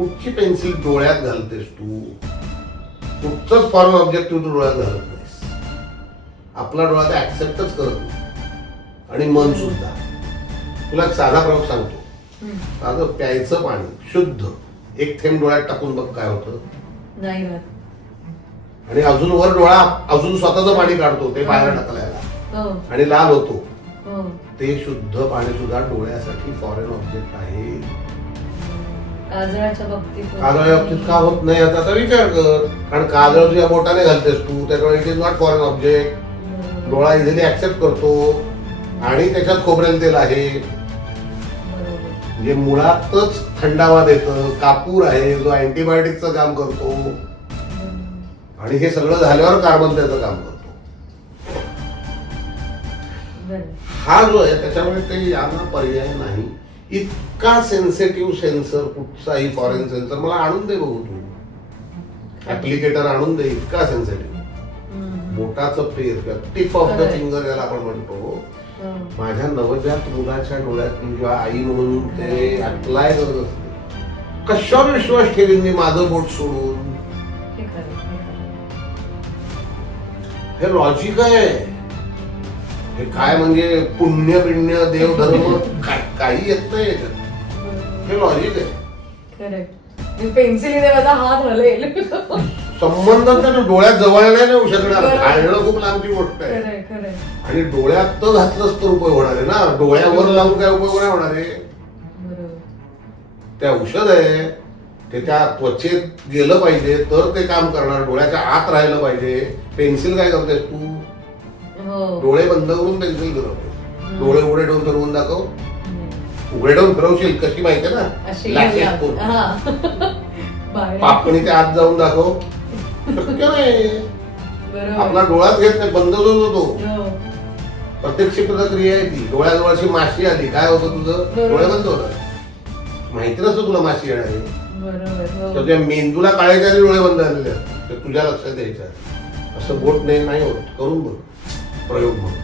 कुठची पेन्सिल डोळ्यात घालतेस तू? कुठचंच foreign objective तू डोळ्यात घालत नाहीस. आपला डोळा ते ऍक्सेप्टच करत नाही. आणि मन सुद्धा. तुला एक साधा प्रयोग सांगतो. साधं प्यायचं पाणी शुद्ध एक थेंब डोळ्यात टाकून बघ काय होतं. नाही. आणि अजून वर डोळा अजून स्वतःच पाणी काढतो ते बाहेर टाकल्याला आणि लाल होतो. ते शुद्ध पाणी सुद्धा डोळ्यासाठी फॉरेन ऑब्जेक्ट आहे. काजळाच्या बाबतीत का होत नाही आता विचार कर. कारण काजळ तुझ्या बोटाने घालतेस तू, त्याच्यामुळे it is not foreign object. डोळा इझिली ऍक्सेप्ट करतो. आणि त्याच्यात खोबरेल तेल आहे जे मुळातच थंडावा देतं. कापूर आहे जो अँटीबायोटिकचं काम करतो. आणि हे सगळं झाल्यावर कार्बन त्याचं काम करतो. हा जो आहे त्याच्यामुळे काही यांना पर्याय नाही. इतका सेन्सिटिव्ह सेन्सर कुठचाही फॉरेन सेन्सर मला आणून दे बघू तू. ऍप्लिकेटर आणून दे इतका सेन्सिटिव्ह. बोटाचं पेर टिप ऑफ द फिंगर याला आपण म्हणतो. माझ्या नवजात मुलाच्या डोळ्यात मी जेव्हा आई म्हणून ते अप्लाय करत असते कशावर विश्वास ठेवीन मी माझं बोट सोडून. हे लॉजिक आहे. हे काय म्हणजे पुण्य पिण्य देव धर्म काही येत नाही याच्यात. हे लॉजिक आहे. पेन्सिल देवाचा हात हलेल. संबंध तर डोळ्यात जवळ नाही येऊ शकणार. घालणं खूप लांबची गोष्ट आहे. आणि डोळ्यात तर घातलंच तर उपयोग होणार आहे ना. डोळ्यावर लावून काय उपयोग नाही होणार आहे. ते औषध आहे ते त्या त्वचेत गेलं पाहिजे तर ते काम करणार. डोळ्याच्या आत राहिलं पाहिजे. पेन्सिल काय करतेस तू? डोळे बंद करून पेन्सिल फिरवते. डोळे उघडे ठेवून फिरवून दाखव. उघडे ठेवून फिरवशील कशी माहितीये ना. पापणीच्या आत जाऊन दाखव. शक्य नाही. आपला डोळाच घेत नाही. बंद होतो. प्रत्यक्ष प्रक्रिया आहे ती. डोळ्याजवळची माशी आली काय होतं तुझं? डोळे बंद होतात. माहिती नसतं तुला माशी येणार आहे. तर त्या मेंदूला काढायच्या आधी डोळे बंद झालेले असतात. तुझ्या लक्षात द्यायचं असं बोट नाही होत. करून बघ प्रयोग म्हणून.